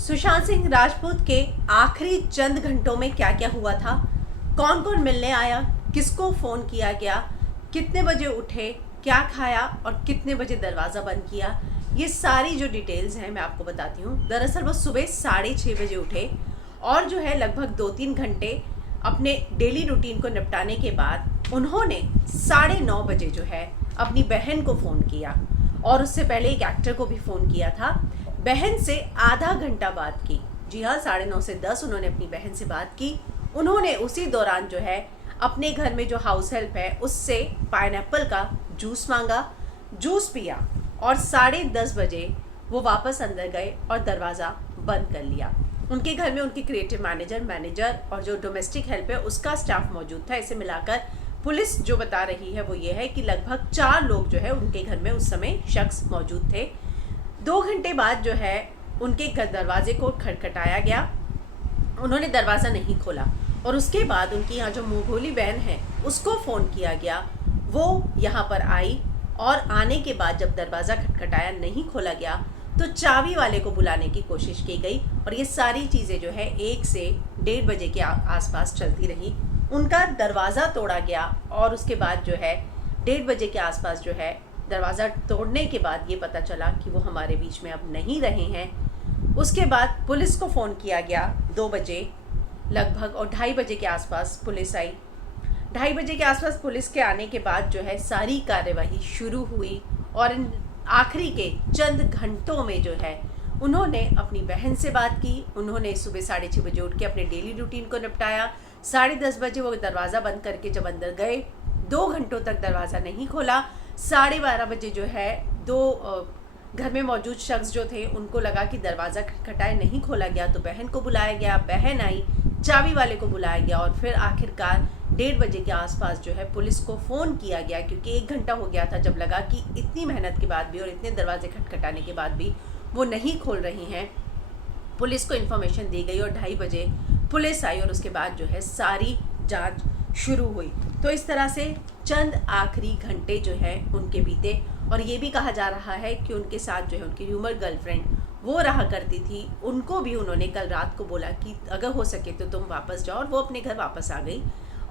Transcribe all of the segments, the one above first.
सुशांत सिंह राजपूत के आखिरी चंद घंटों में क्या क्या हुआ था, कौन कौन मिलने आया, किसको फ़ोन किया गया, कितने बजे उठे, क्या खाया और कितने बजे दरवाज़ा बंद किया, ये सारी जो डिटेल्स हैं मैं आपको बताती हूँ। दरअसल वो सुबह 6:30 बजे उठे और जो है लगभग 2-3 घंटे अपने डेली रूटीन को निपटाने के बाद उन्होंने 9:30 बजे जो है अपनी बहन को फ़ोन किया और उससे पहले एक एक्टर को भी फ़ोन किया था। बहन से आधा घंटा बात की। जी हाँ, 9:30 से 10 उन्होंने अपनी बहन से बात की। उन्होंने उसी दौरान जो है अपने घर में जो हाउस हेल्प है उससे पाइनएप्पल का जूस मांगा, जूस पिया और 10:30 बजे वो वापस अंदर गए और दरवाज़ा बंद कर लिया। उनके घर में उनकी क्रिएटिव मैनेजर और जो डोमेस्टिक हेल्प है उसका स्टाफ मौजूद था। इसे मिलाकर पुलिस जो बता रही है वो ये है कि लगभग 4 लोग जो है उनके घर में उस समय शख्स मौजूद थे। 2 घंटे बाद जो है उनके दरवाजे को खटखटाया गया। उन्होंने दरवाज़ा नहीं खोला और उसके बाद उनकी यहाँ जो मुँहबोली बहन है उसको फ़ोन किया गया। वो यहाँ पर आई और आने के बाद जब दरवाज़ा खटखटाया नहीं खोला गया तो चाबी वाले को बुलाने की कोशिश की गई और ये सारी चीज़ें जो है 1 से 1:30 बजे के आसपास चलती रही। उनका दरवाज़ा तोड़ा गया और उसके बाद जो है 1:30 बजे के आसपास जो है दरवाज़ा तोड़ने के बाद ये पता चला कि वो हमारे बीच में अब नहीं रहे हैं। उसके बाद पुलिस को फ़ोन किया गया 2 बजे लगभग और 2:30 बजे के आसपास पुलिस आई। 2:30 बजे के आसपास पुलिस के आने के बाद जो है सारी कार्यवाही शुरू हुई और इन आखिरी के चंद घंटों में जो है उन्होंने अपनी बहन से बात की। उन्होंने सुबह 6:30 बजे उठ के अपने डेली रूटीन को निपटाया। 10:30 बजे वो दरवाज़ा बंद करके जब अंदर गए 2 घंटों तक दरवाज़ा नहीं खोला। 12:30 बजे जो है घर में मौजूद शख्स जो थे उनको लगा कि दरवाज़ा खटखटाए नहीं खोला गया तो बहन को बुलाया गया। बहन आई, चाबी वाले को बुलाया गया और फिर आखिरकार 1:30 बजे के आसपास जो है पुलिस को फ़ोन किया गया क्योंकि 1 घंटा हो गया था जब लगा कि इतनी मेहनत के बाद भी और इतने दरवाजे खटखटाने के बाद भी वो नहीं खोल रही हैं। पुलिस को इन्फॉर्मेशन दी गई और 2:30 बजे पुलिस आई और उसके बाद जो है सारी जांच शुरू हुई। तो इस तरह से चंद आखिरी घंटे जो है उनके बीते और ये भी कहा जा रहा है कि उनके साथ जो है उनकी र्यूमर गर्लफ्रेंड वो रहा करती थी। उनको भी उन्होंने कल रात को बोला कि अगर हो सके तो तुम वापस जाओ और वो अपने घर वापस आ गई।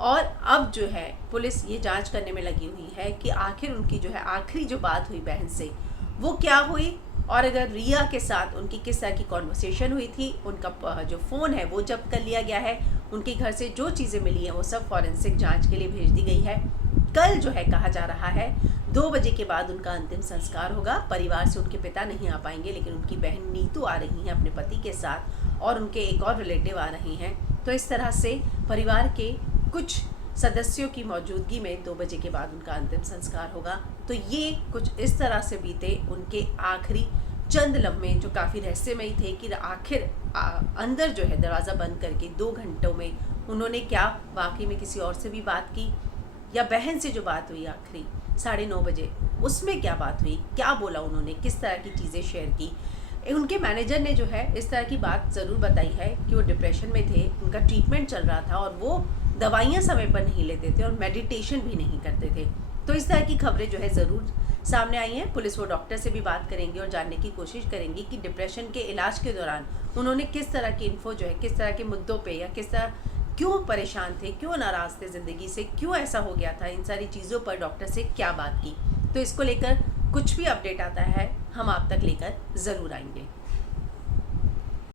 और अब जो है पुलिस ये जांच करने में लगी हुई है कि आखिर उनकी जो है आखिरी जो बात हुई बहन से वो क्या हुई और अगर रिया के साथ उनकी किस तरह की कॉन्वर्सेशन हुई थी। उनका जो फ़ोन है वो जब्त कर लिया गया है। उनके घर से जो चीज़ें मिली हैं वो सब फॉरेंसिक जांच के लिए भेज दी गई है। कल जो है कहा जा रहा है 2 बजे के बाद उनका अंतिम संस्कार होगा। परिवार से उनके पिता नहीं आ पाएंगे लेकिन उनकी बहन नीतू आ रही हैं अपने पति के साथ और उनके एक और रिलेटिव आ रही हैं। तो इस तरह से परिवार के कुछ सदस्यों की मौजूदगी में 2 बजे के बाद उनका अंतिम संस्कार होगा। तो ये कुछ इस तरह से बीते उनके आखिरी चंद लम्हे जो काफ़ी रहस्यमयी थे कि आखिर अंदर जो है दरवाज़ा बंद करके 2 घंटों में उन्होंने क्या वाकई में किसी और से भी बात की या बहन से जो बात हुई आखिरी 9:30 बजे उसमें क्या बात हुई, क्या बोला उन्होंने, किस तरह की चीज़ें शेयर की। उनके मैनेजर ने जो है इस तरह की बात ज़रूर बताई है कि वो डिप्रेशन में थे, उनका ट्रीटमेंट चल रहा था और वो दवाइयाँ समय पर नहीं लेते थे और मेडिटेशन भी नहीं करते थे। तो इस तरह की खबरें जो है ज़रूर सामने आई हैं। पुलिस वो डॉक्टर से भी बात करेंगे और जानने की कोशिश करेंगी कि डिप्रेशन के इलाज के दौरान उन्होंने किस तरह की इन्फो जो है किस तरह के मुद्दों पे या किस तरह क्यों परेशान थे, क्यों नाराज़ थे ज़िंदगी से, क्यों ऐसा हो गया था, इन सारी चीज़ों पर डॉक्टर से क्या बात की। तो इसको लेकर कुछ भी अपडेट आता है हम आप तक लेकर ज़रूर आएंगे।